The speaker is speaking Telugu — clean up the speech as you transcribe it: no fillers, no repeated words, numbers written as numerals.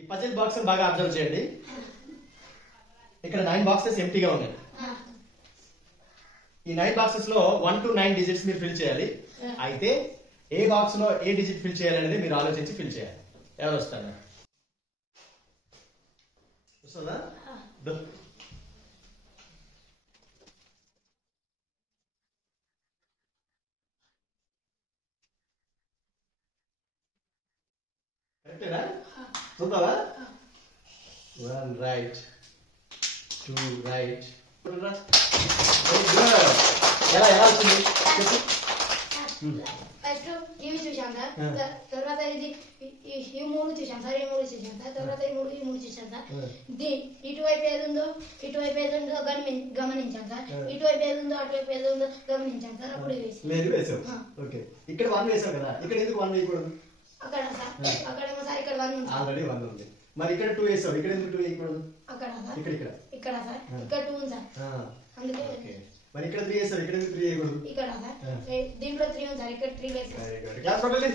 ఈ పజిల్ బాక్స్ బాగా అబ్జర్వ్ చేయండి. ఇక్కడ 9 బాక్సెస్ ఎంటీగా ఉన్నాయి. ఈ 9 బాక్సెస్ లో 1 to 9 డిజిట్స్ మీరు ఫిల్ చేయాలి. అయితే ఏ బాక్స్ లో ఏ డిజిట్ ఫిల్ చేయాలి అనేది మీరు ఆలోచించి ఫిల్ చేయాలి. ఎవరు వస్తారు? వస్తుందా? కరెక్టేనా? చూద్దామా? 1 రైట్, 2 రైట్. ఎలా ఎలా వచ్చింది చెప్పు. ఫస్ట్ ఇవి చూసాం సార్, తర్వాత ఇది ఈ మూడు చూసాం సార్, ఈ మూడు చూసాం సార్, తర్వాత ఈ మూడు చూసాం సార్. ఇటువైపు ఏది ఉందో గమనించాం సార్, ఇటువైపు ఏది ఉందో అటువైపు ఏది ఉందో గమనించాం సార్. అప్పుడు వేసాం. ఓకే, ఇక్కడ 1 వేసాం కదా, ఇక్కడ ఎందుకు 1 వేయకూడదు? అక్కడ సార్ అక్కడేమో సార్ ఇక్కడ 1 ఉంది, ఆల్రెడీ 1 ఉంది. మరి ఇక్కడ 2 వేసాం, ఇక్కడ ఎందుకు 2 వేయకూడదు? అక్కడ సార్ ఇక్కడ ఇక్కడ ఇక్కడ సార్ ఇక్కడ 2 ఉంది సార్, అందుకే. మరి ఇక్కడ 3 వేసాం, ఇక్కడ ఎందుకు 3 వేయకూడదు? ఇక్కడ సార్ దీంట్లో 3 ఉంది సార్, ఇక్కడ 3 వేసాం. క్లాస్ కొట్టండి.